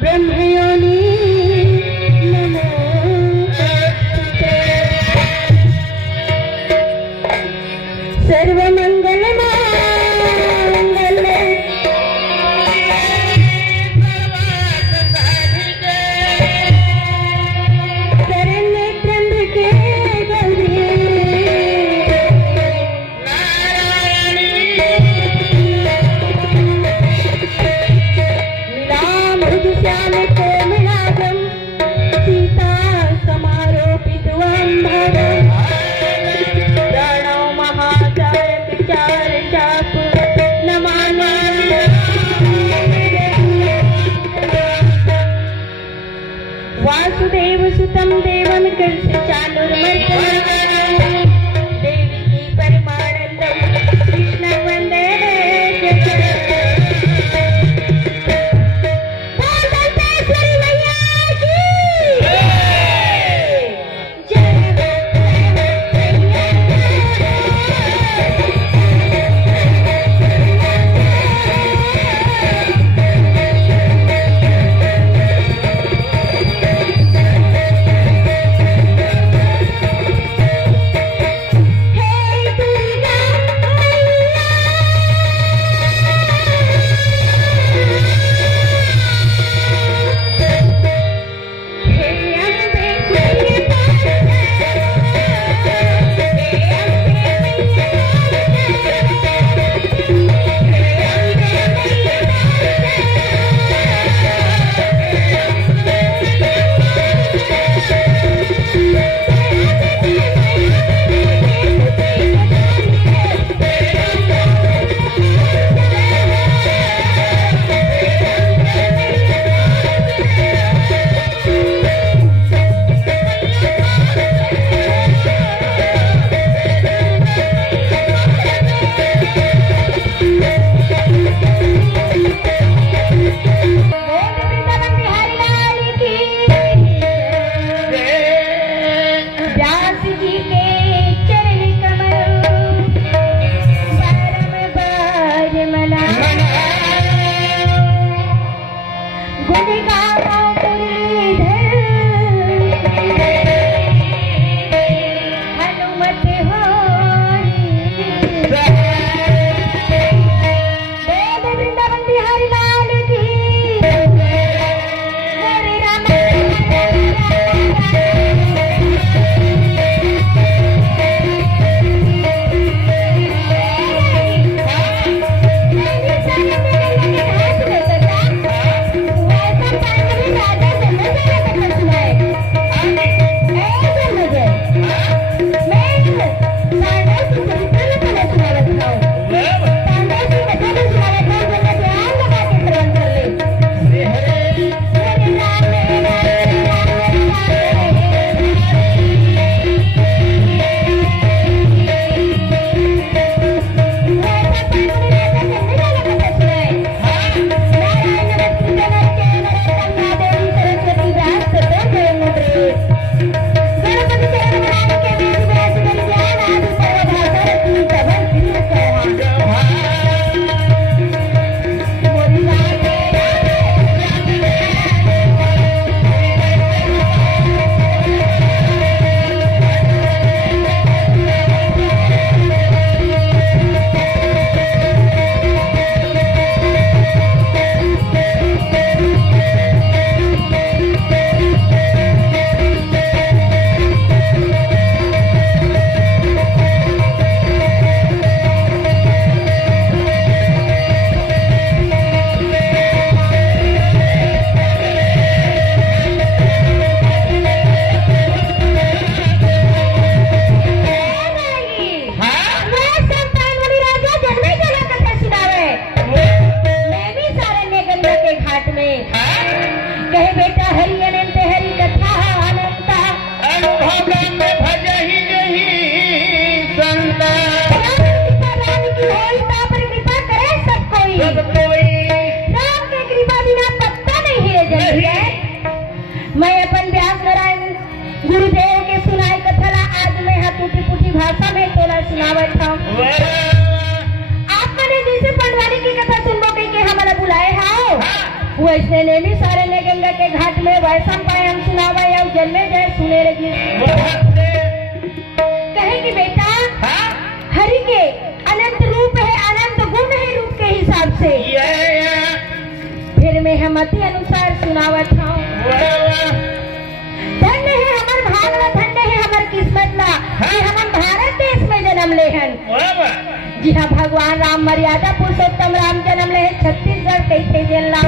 ब्रह्मयोनि नमो सर्वमंगल मांगल्ये शरण्ये त्र्यंबके गौरी नीलाम्बुजश्यामे कोमलांगं सीता समारोपितवं भवं प्रणव महाकाय विचार चाप नमामि वासुदेव सुतं देवं कंसचाणूरमर्दनं देवकी परमानन्दं कृष्णं वन्दे भारतेश्वरी मैया की जय। व्यास जी के चरण कमल परम बाज मना गुण गाओ मुरलीधर हनुमत होई वेद वृंदावन बिहारी लाल की हरे राम कहे बेटा हरि अनंत हरि कथा अनंता अनुभव में भजहि नहीं संता राम की होई ता पर कृपा करे सब कोई राम के कृपा बिना पत्ता नहीं हिले जल्दी है। मैं अपन व्यास नारायण गुरुदेव के सुनाई कथा ला आज मैं यहाँ टूटी फूटी भाषा में तोला सुनावत हूँ। आप मैंने जैसे पंडवारी की कथा सुनबो के हमारा बुलाए हाओ वैसे नेमी सारे ने गंगा के घाट में वैसा पाए हम सुनावा या जन्मे जय सुने लगी कहेगी बेटा हरि के अनंत रूप है, अनंत गुण है रूप के हिसाब से। फिर मैं हमती अनुसार सुनावत हूँ। धन्य है हमार भागला, धन्य है हमार किस्मत ला कि हम भारत देश में जन्म ले हन। जी हाँ, भगवान राम मर्यादा पुरुषोत्तम राम जन्म ले छत्तीसगढ़ कैसे जेल ला।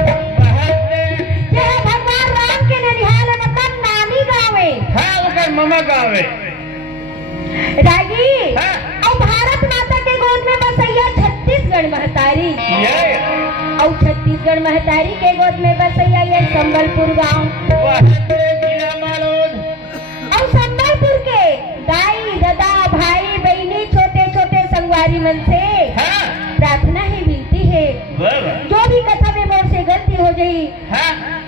भगवान राम के ननिहाल मतलब नानी गाँव ममा गाँव रागी और भारत माता के गोद में बसैया छत्तीसगढ़ महतारी और छत्तीसगढ़ महतारी के गोद में बसैया ये संबलपुर गांव और संबलपुर के दाई दादा भाई बहनी छोटे छोटे संगवारी मन से प्रार्थना ही विनती है जो भी कथा में मोर से गलती हो जाई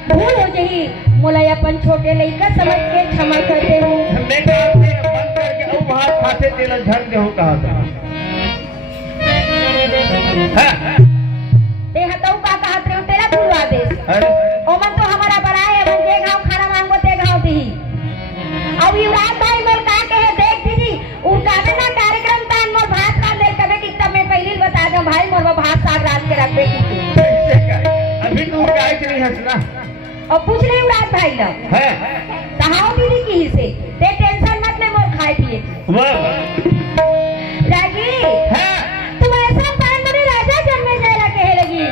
भूल हो जाई मोला अपन छोटे लइका समझ के क्षमा करते हूँ। खाते तेरा झड़ के हो कहा था ते हतऊ का कहत रे तेरा भूलवा दे ओमन तो हमारा बड़ाए है जे गांव खाना मांगो ते गांव दी। अब युवराज भाई मोर का कहे देख दीदी उनका ना कार्यक्रम तान मोर भात रांध दे कबे कि तब मैं पहली बता दूं भाई मोर भात साग रांध के रख बेटी अभी तू क्या नहीं हंसना और पूछ ले युवराज भाई लो है कहां दीदी की से ते टेंशन मत ले मोर खाए पिए रागी तुम ऐसा पान मने राजा जन्मे जय ला कहे लगी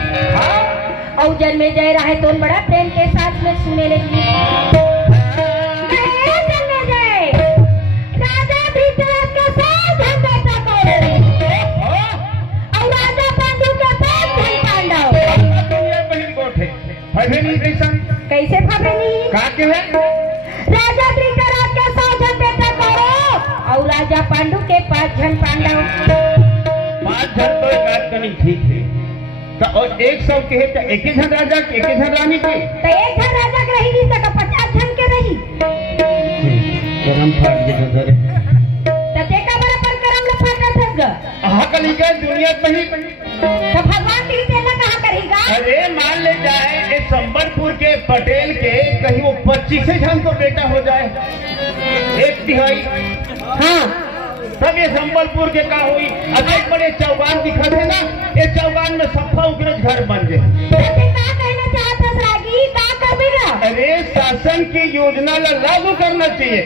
और जन्मे जय रहा है तो बड़ा प्रेम के साथ में सुने लगी जन्मे जय राजा धृतराष्ट्र के साथ हम बेटा को और राजा पांडु के साथ धन पांडव कैसे फबेनी का के है राजा धृतराष्ट्र के साथ हम बेटा करो और राजा पांडु के 5 जन पांडव 5 जन तो बात करनी ठीक है तो और 100 के है तो एक ही जन राजा के एक ही जन रानी के तो एक जन राजा के रही नहीं तो 50 जन के रही गरम फाट के नजर तो देखा बड़ा पर करम ल फाटा सग कली के दुनिया में तो भगवान की तेला कहां करेगा। अरे मान ले जाए ये संबलपुर के पटेल के कहीं वो 25 जन तो बेटा हो जाए 1/3 तब ये संबलपुर के का हुई अगर बड़े चौगान दिखा थे ना ये चौगान में सफा उग्रज घर बन गए। अरे शासन की योजना लागू करना चाहिए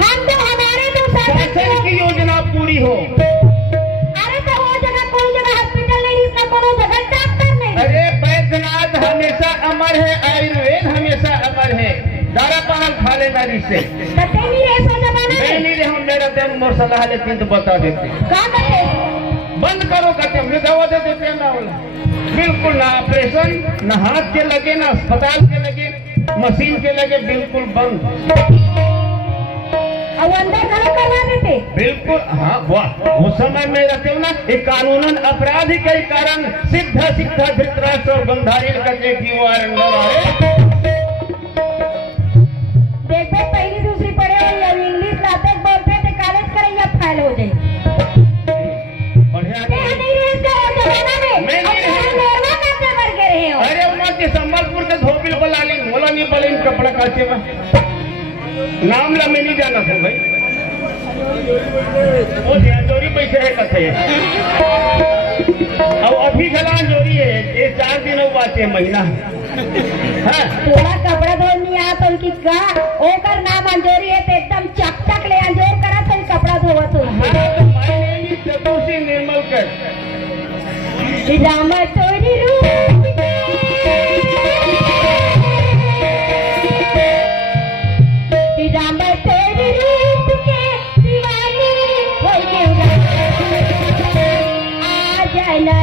हम तो हमारे तो शासन की योजना पूरी हो। अरे तो वो जगह कोई जगह हॉस्पिटल नहीं इसका कोनो जगह डॉक्टर नहीं। अरे बैद्यनाथ हमेशा अमर है, आयुर्वेद हमेशा अमर है। दारा पान खा लेना रिश्ते नहीं रहे सो जमाना में नहीं हम मेरा दिन मोर सलाह लेती तो बता देते बंद करो कहते हम दवा दे देते ना बोला बिल्कुल ना ऑपरेशन ना हाथ के लगे ना अस्पताल के लगे मशीन के लगे बिल्कुल बंद और अंदर खड़ा करवा देते बिल्कुल। हाँ वाह उस समय में रहते हो ना एक कानूनन अपराध के कारण सिद्ध धृतराष्ट्र और गंधारी करके की वार देख पहली दूसरी पढ़े हुई अब इंग्लिश लाते बोलते थे कॉलेज करे या फेल हो जाए अरे उनके संबलपुर के धोबिल बला ली बोला नहीं बोले कपड़ा काचे में नाम ला मैं नहीं जाना था भाई वो जोरी पैसे है कथे अब अभी गला जोरी है ये 4 दिन बाते महीना थोड़ा कपड़ा धोने नहीं आता उनकी का ओकर नाम अंजोरी है तो एकदम चक ले अंजोर करा तो कपड़ा धोवा तो निर्मल कर रामा तोरी रूप रामा तोरी रूप के दीवानी हो गए आ जाना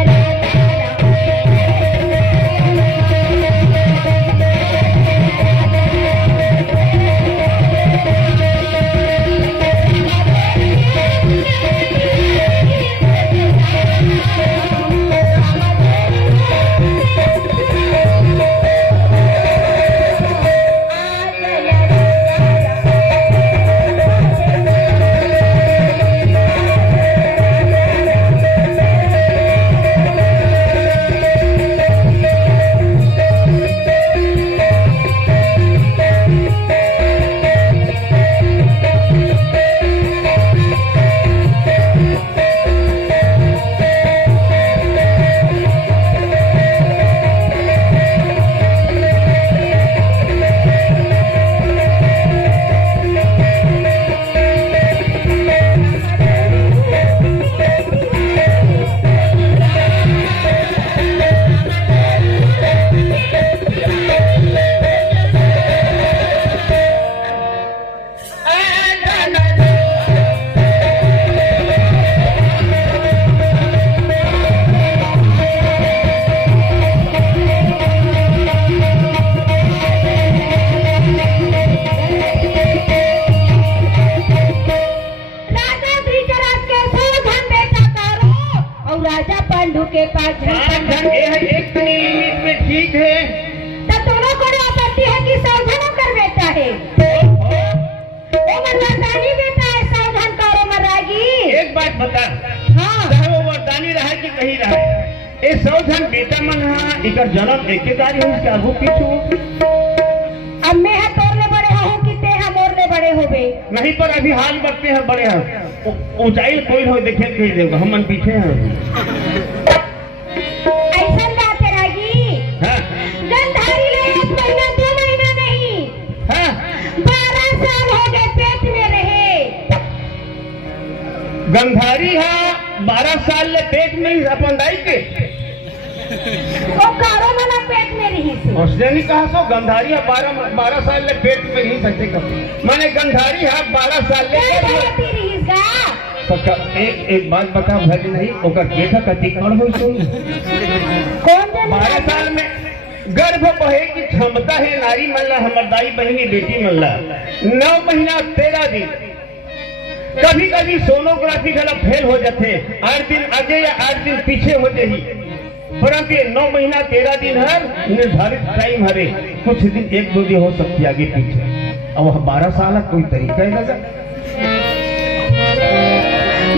इकर जन्म एके दारी है क्या वो पीछू अब मैं है तोड़ने बड़े हूँ कि ते है मोरने बड़े हो बे। नहीं पर अभी हाल बकते हैं बड़े हैं ऊंचाई कोई हो देखे कह देगा हम मन पीछे हैं ऐसा बात है रागी। हाँ? गंधारी ले 1 महीना 2 महीना नहीं हाँ? 12 साल हो गए पेट में रहे। गंधारी है 12 साल ले पेट में ही अपन दाई के वो कारो मना पेट में रही थी। उसने नहीं कहा सो गंधारी है 12 साल ले पेट में ही सकते कब मैंने गंधारी है 12 साल ले होती रही गा। तो एक बात बता भज नहीं ओकर बेटा कति कौन हो सुन कौन जाने 12 साल में गर्भ बहे की क्षमता है नारी मल्ला हमर दाई बहनी बेटी मल्ला 9 महीना 13 दिन कभी कभी सोनोग्राफी गला फेल हो जाते 8 दिन आगे या 8 दिन पीछे हो जाही परंतु 9 महीना 13 दिन है निर्धारित टाइम हरे कुछ दिन 1-2 दिन हो सकती आगे पीछे अब 12 साल कोई तरीका है लगा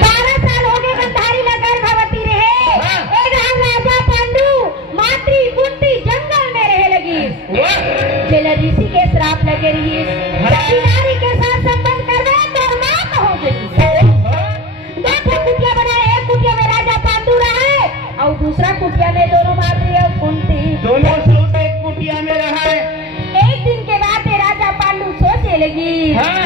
12 साल हो गए गंधारी में गर्भवती रहे। हाँ। एक राजा पांडु मातृ कुंती जंगल में रहे लगी। चल ऋषि के श्राप लगे रही नारी के साथ संबंध करवे तो मां हो गई। 2 कुटिया बनाए एक कुटिया में राजा पांडु रहे और दूसरा कुटिया में दोनों मातृ और कुंती दोनों सब एक कुटिया में रहा है। एक दिन के बाद राजा पांडु सोचे लगी हाँ?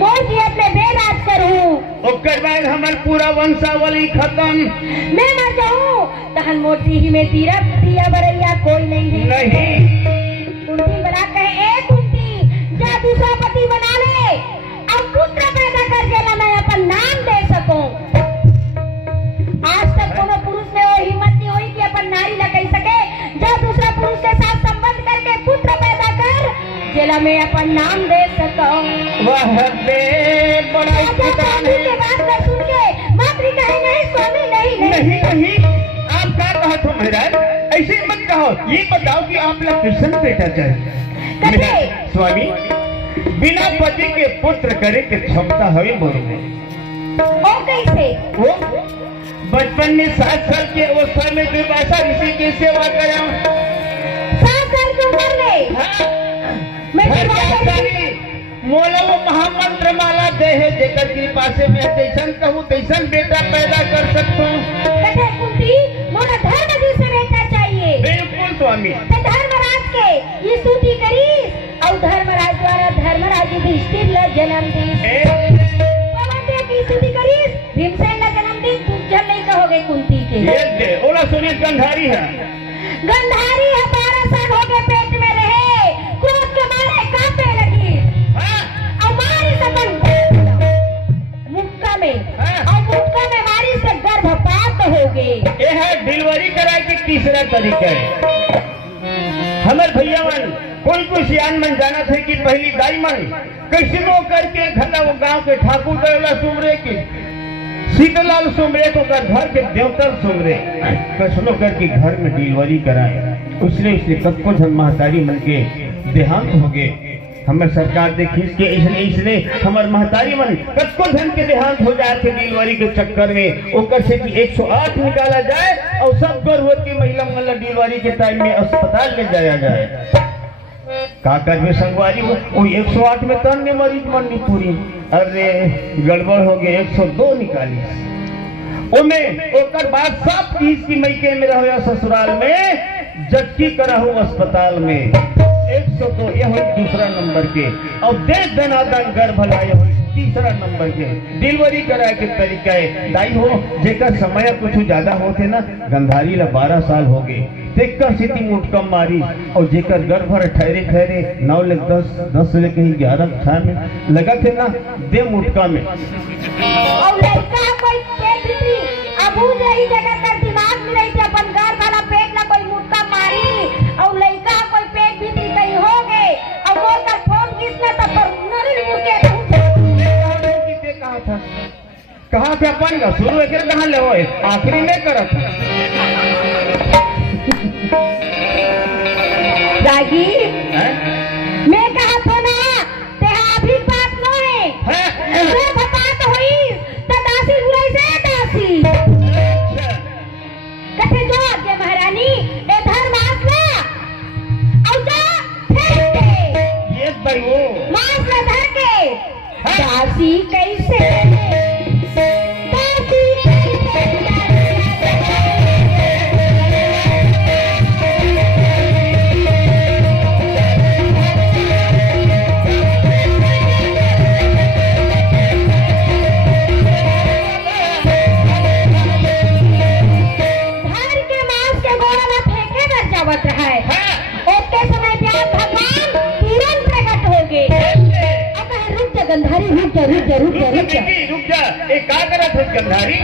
मोर जी अपने बेराज करूं ओकर बाद हमार पूरा वंशावली खत्म मैं मर जाऊं तहन मोटी ही में तीरथ दिया बरैया कोई नहीं है। नहीं कुंती बना कहे ए कुंती जा दूसरा पति बना ले और पुत्र पैदा कर देना मैं अपन नाम दे सकूं। आज तक कोनो पुरुष में वो हिम्मत नहीं हुई कि अपन नारी ला कह सके जा दूसरा पुरुष के साथ संबंध करके पुत्र पैदा कर जेला मैं अपन नाम दे सकूं। वह बे बड़ा राजा पांडु के बात में सुन के मातृ कहे नहीं स्वामी नहीं नहीं आप क्या कहा तो महाराज ऐसे मत कहो ये बताओ कि आप लोग किसन बेटा चाहिए कैसे? स्वामी बिना पति के पुत्र करे के क्षमता हवे मोर में ओ कैसे वो बचपन में 7 साल के अवस्था में दुर्वासा ऋषि की सेवा करा 7 साल की उम्र में मैं मोला वो महामंत्र माला दे है जेकर कृपा से मैं जैसन कहूँ तैसन बेटा पैदा कर सकता हूँ। कहे कुंती मोला धर्म जी से बेटा चाहिए। बिल्कुल स्वामी तो धर्मराज के ये स्तुति करी और धर्मराज द्वारा धर्मराज युधिष्ठिर ला जन्म दी पवन देव की स्तुति करी भीमसेन ला जन्म दी तुम जल नहीं कहोगे कुंती के ये दे ओला सुनिए गंधारी है 12 साल हो गए पेट में रहे क्रोध के मारे कांपने लगी और मारी सपन मुक्का में और मुक्का में मारी से गर्भपात हो गए। ये है डिलीवरी कराए के तीसरा तरीका है। हमारे भैया मन कोई सियान मन जाना थे कि पहली दाई मन कैसे नो करके घना वो गांव के ठाकुर देवला सुमरे की सीतालाल सुमरे तो घर के देवतर सुमरे कसनो करके घर में डिलीवरी कराए उसने कत्को धन महतारी मन के देहांत हो गए। हमारे सरकार देखी इसके इसने हमारे महतारी मन कत्को धन के देहांत हो जाए थे डिलीवरी के चक्कर में ओकर से कि 108 निकाला जाए और सब गर्भवती महिला मन डिलीवरी के टाइम में अस्पताल ले जाया जाए काकर में संगवारी वो 108 में तन में मरीज मन नहीं पूरी अरे गड़बड़ हो गए 102 निकाली उमें ओकर बाद सब 30 की मईके में रहो ससुराल में जबकि कराहू अस्पताल में 102 यह दूसरा नंबर के और दे दनादन गर्भ लाए हो तीसरा नंबर के डिलीवरी कराए के तरीका है दाई हो जेकर समय कुछ ज्यादा होते ना गंधारी ला 12 साल हो गए देखकर स्थिति मुटकम मारी और जेकर गर्भ ठहरे 9 ले 10 ले कहीं 11 में लगा थे ना दे मुटका में और लड़का कोई पेट भीतरी अबू रही जगह कर दिमाग में रही थी अपन घर वाला पेट ना कोई मुटका मारी और लड़का कोई पेट भीतरी कहीं हो गए और वो का फोन किसने तब पर नरी मुके कहा था कहा था अपन का शुरू एक कहाँ ले वो आखिरी में करा था रागी मैं कहा था ना तेरा अभी बात न है मैं बात हुई तो दासी हुई से दासी कथे जो आगे महारानी ए धर्मास दासी कैसे दासी गंधारी रुक जा एक का करत है गंधारी?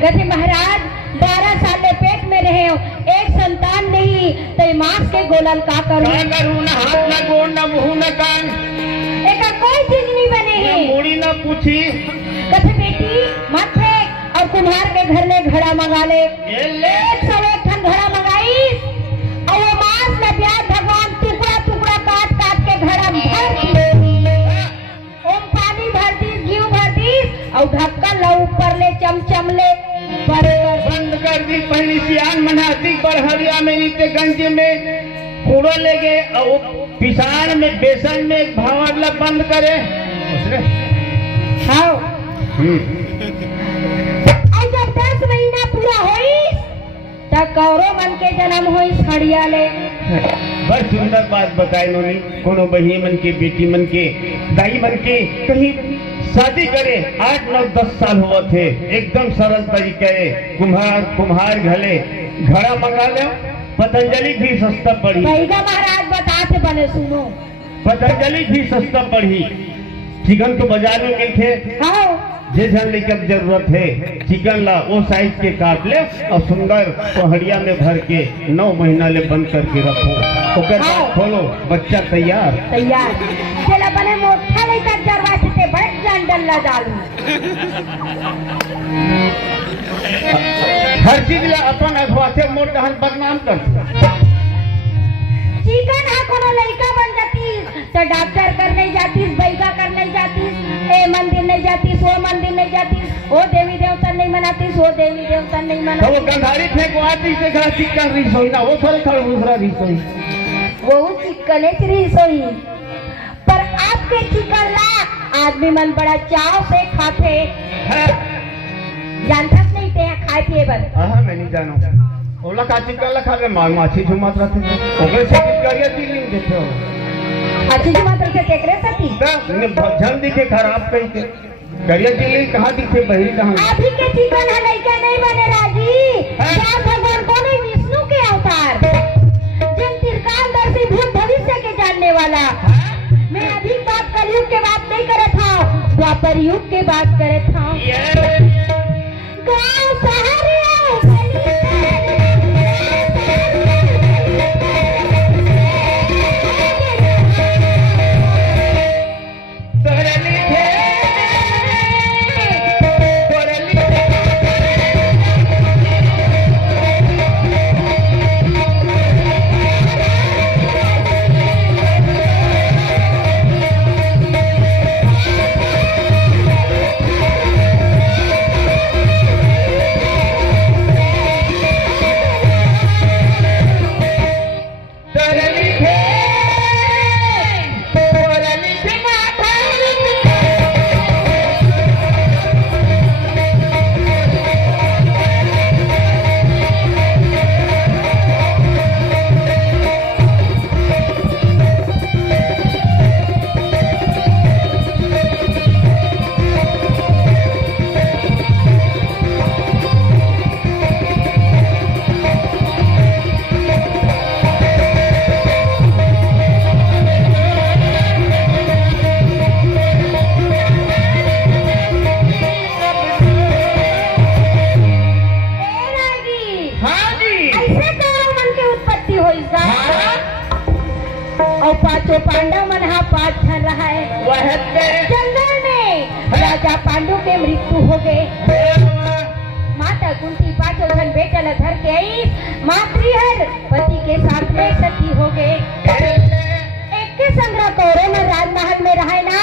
कहते महाराज 12 साल ले पेट में रहे हो, एक संतान नहीं तो मांस के गोलल का करूं ना हाथ ना गोड़ ना मुंह ना कान, एक कोई चीज नहीं बने है, मुड़ी ना पूछी। कहते बेटी मत फेंक और कुम्हार के घर ले घड़ा मंगा ले, 101 ठन घड़ा मंगाई और वो मांस में प्याज भगवान टुकड़ा टुकड़ा काट काट के घड़ा भर और ढक्कन ला ऊपर ले चमचम ले बंद कर दी। पहली सियान मनाती बरहरिया में नीचे गंज में कूड़ा ले गए और पिसान में बेसन में भावर ला बंद करे। हाँ और जब 10 महीना पूरा होई तब कौरो मन के जन्म होई छड़िया ले। बड़ सुंदर बात बताई नोनी, कोनो बही मन के बेटी मन के दाई मन के कहीं शादी करे 8, 9, 10 साल हुआ थे, एकदम सरल तरीके कुम्हार घले घड़ा मंगा ले। पतंजलि भी सस्ता पड़ी, महाराज बताते बने सुनो, पतंजलि भी सस्ता पड़ी। चिकन तो बाजार में मिलते, हाँ जे जन लेकर जरूरत है चिकन ला वो साइज के काट ले और सुंदर पहड़िया में भर के 9 महीना ले बंद करके रखो, ओकर बाद खोलो बच्चा तैयार चला बने मोटा लेकर जरवा से बैठ जान डल्ला डालू। हर चीज ला अपन अखवासे मोट हन बदनाम कर। चिकन है कोनो लड़का बन जाती तो डॉक्टर करने जाती, बैगा करने जाती, ए मंदिर नहीं जाती, वो मंदिर नहीं जाती, वो देवी देवता नहीं मनाती, वो देवी देवता नहीं मनाती। तो वो गंधारी फेंकवाती से घर चिकन रीस होई ना, वो थोड़ा दूसरा रीस होई, वो चिकन रीस होई। पर आपके चिकन ला आदमी मन बड़ा चाव से खाते, जानता नहीं थे खाए थे बस। हाँ मैं नहीं जानो ओला का चिकन ला खावे माछी झुमात रहते, ओकरे से करिया दिल देते हो अच्छी मात्र से केकरे सती ने भजन दिखे खराब कहीं के करिया दिल कहां दिखे बहिरी कहां। अभी के चिकन है लड़का नहीं बने राजी, क्या भगवान को नहीं विष्णु के अवतार जिन त्रिकालदर्शी भूत भविष्य के जानने वाला। मैं अभी बात कलयुग के बात नहीं करे था, द्वापर युग के बात करे था। गाँव शहर पांचों पांडव मन हा 5 ठन रहा है जंगल में राजा पांडु के मृत्यु हो गए। माता कुंती 5 ठन बेटा ला धर के आई, मातृहर पति के साथ में सती हो गए। एक के संग्रह कौरव में राजमहल में रहे ना,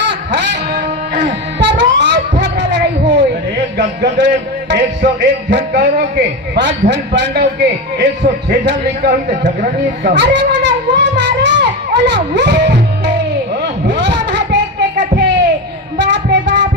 तो रोज झगड़ा लड़ाई हो। 101 जन कौरव के 5 जन पांडव के 106 जन लड़का हुई तो झगड़ा नहीं है। अरे वो मारे ओला वो देख के कथे बाप रे बाप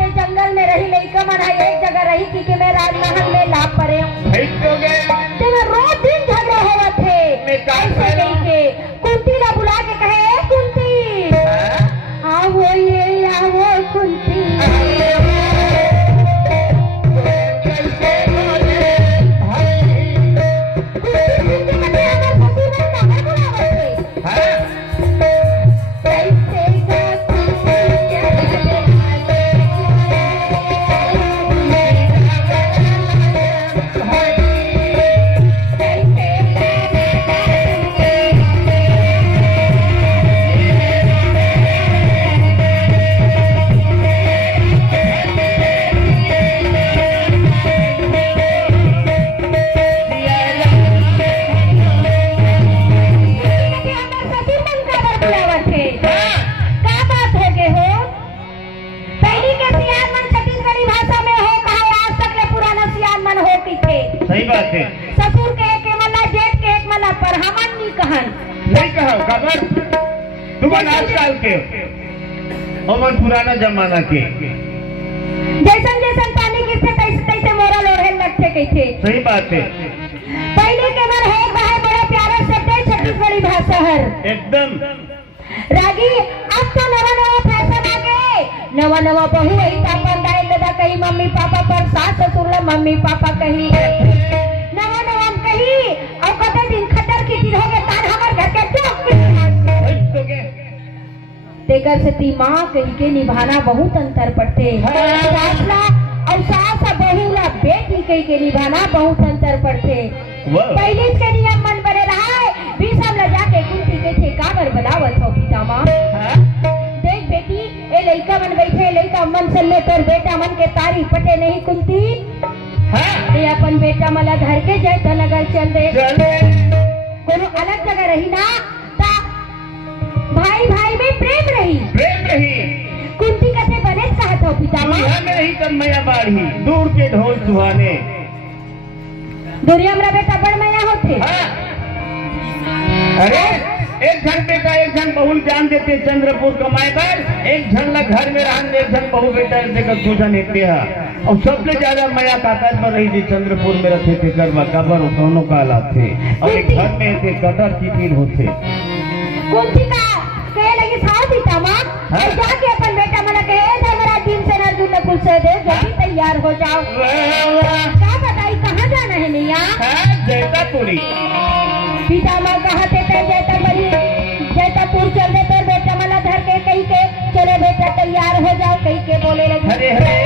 खबर तुम आजकल के हमन पुराना जमाना के जैसन जैसन पानी गिरते तैसे तैसे मोरा लोढ़े लगते कहते। सही बात है। पहले के बार है बाहर बड़ा प्यारा शब्द है छत्तीसगढ़ी भाषा हर एकदम रागी। अब तो नवा नवा फैशन आ गए, नवा नवा बहू वही तापन दाई दादा कही मम्मी पापा पर, सास ससुर ला मम्मी पापा कही, नवा नवा कही और कते दिन खटर की दिन हो गए तार हमर घर के तो के तेकर से ती माँ कही के निभाना बहुत अंतर पड़ते। सास ला और सास और बहू ला बेटी कही के निभाना बहुत अंतर पड़ते। पहले के नियम मन बने रहा है, बीसम ला जाके कुंती के थे काबर बनावत हो पिता माँ। देख बेटी ए लइका मन बैठे, लइका मन से ले तोर बेटा मन के तारी पटे नहीं कुंती। ये अपन बेटा मला धर के जाए तो नगर चल दे, कोनो अलग जगह रही ना ता भाई भाई में प्रेम रही। कुंती कते बने चाहत हो पिता माँ। में ही तन मैया बाढ़ी दूर के ढोल सुहाने दुनिया मेरा बेटा बड़ मैया होते। अरे एक झन बेटा एक झन बहू जान देते चंद्रपुर कमाए पर, एक झन ला घर में रहन, एक झन बहू बेटा देकर सूजन हेते है। और सबसे ज्यादा मैया काकत पर रही थी चंद्रपुर में रखे थे करवा कबर दोनों का हालात थे, और एक घर में थे कटर चिटिल होते। कुंती का कहे लगी साथ पिता माँ और जाके अपन बेटा मला कहे हमारा दिन से नर दूध कुल से दे जल्दी तैयार हो जाओ। क्या बताई कहाँ जाना है नैया? जैतापुरी पिता माँ कहा थे जैतापुर चल दे, पर बेटा मला धर के कही के चले बेटा तैयार हो जाओ कही के बोले लगे। हरे हरे